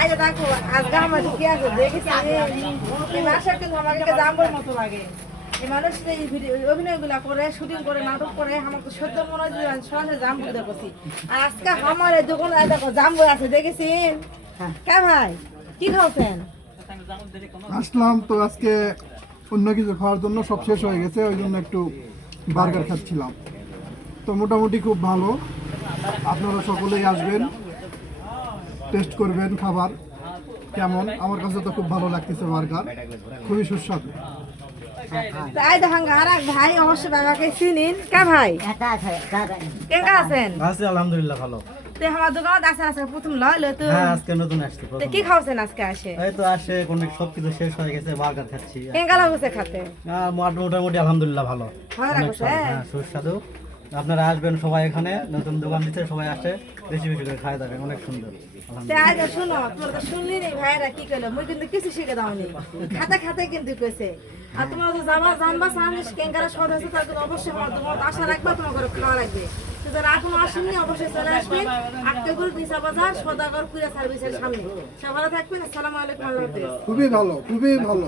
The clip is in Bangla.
আজ দেখো আজকে আমার কি আছে দেখেছি এই ভাষা কিন্তু আমাকে জাম্বুর মতো লাগে। এই মানুষ এই অভিনয়গুলা করে শুটিং করে নাটক করে আমাকে তো সদ্য মনে হয় যে সরাসরি জাম্বু দেখছি। আর আজকে আমার এই দোকানে দেখো জাম্বু আছে দেখেছেন? কে ভাই কি খাওছেন? আসলাম তো আজকে অন্য কিছু খাওয়ার জন্য সব শেষ হয়ে গেছে, ওই জন্য একটু বার্গার খাচ্ছিলাম। তো মোটামুটি খুব ভালো, আপনারা সকলেই আসবেন, টেস্ট করবেন খাবার কেমন। আমার কাছে তো খুব ভালো লাগতেছে, বার্গার খুবই সুস্বাদু। তাই দেখান আর এক ভাই অবশ্যই বাবাকে চিনিন। কে ভাই কেঙ্কা আছেন? আছি আলহামদুলিল্লাহ ভালো। তো আমার দোকানে আসেন আজকে প্রথম লয় তো হ্যাঁ আজকে নতুন আসছে তো কি খাওছেন আজকে আসে? এই তো আসে কোন সবকিছু শেষ হয়ে গেছে, বার্গার খাচ্ছি। কেঙ্কা লাগছে খেতে? মোটামুটি আলহামদুলিল্লাহ ভালো, ভালো অনেক লাগছে? স্বাদ, হ্যাঁ সুস্বাদু। আপনারা আসবেন সবাই, এখানে নতুন দোকান দিচ্ছে, সবাই আসে বেশি বেশি করে খায় যাবে, অনেক সুন্দর তাই তো শুনো, তোমরা তো শুনলি নি ভাইরা কি কইলো, মুই কিন্তু কিছু শিখে দাওনি, খাতে খাতে কিন্তু কইছে। আর তোমরা তো জানবা সামনে কেঙ্কারা সদ আছে, তার কিন্তু অবশ্যই আমার তোমার আশা রাখবা, তোমার ঘরে খাওয়া লাগবে। তো যারা এখনো আসেননি অবশ্যই চলে আসবেন। আক্কেগুল নিসা বাজার সদাগর কুরিয়া সার্ভিসের সামনে। সবাই ভালো থাকবেন। আসসালামু আলাইকুম। আল্লাহ হাফেজ। খুবই ভালো, খুবই ভালো।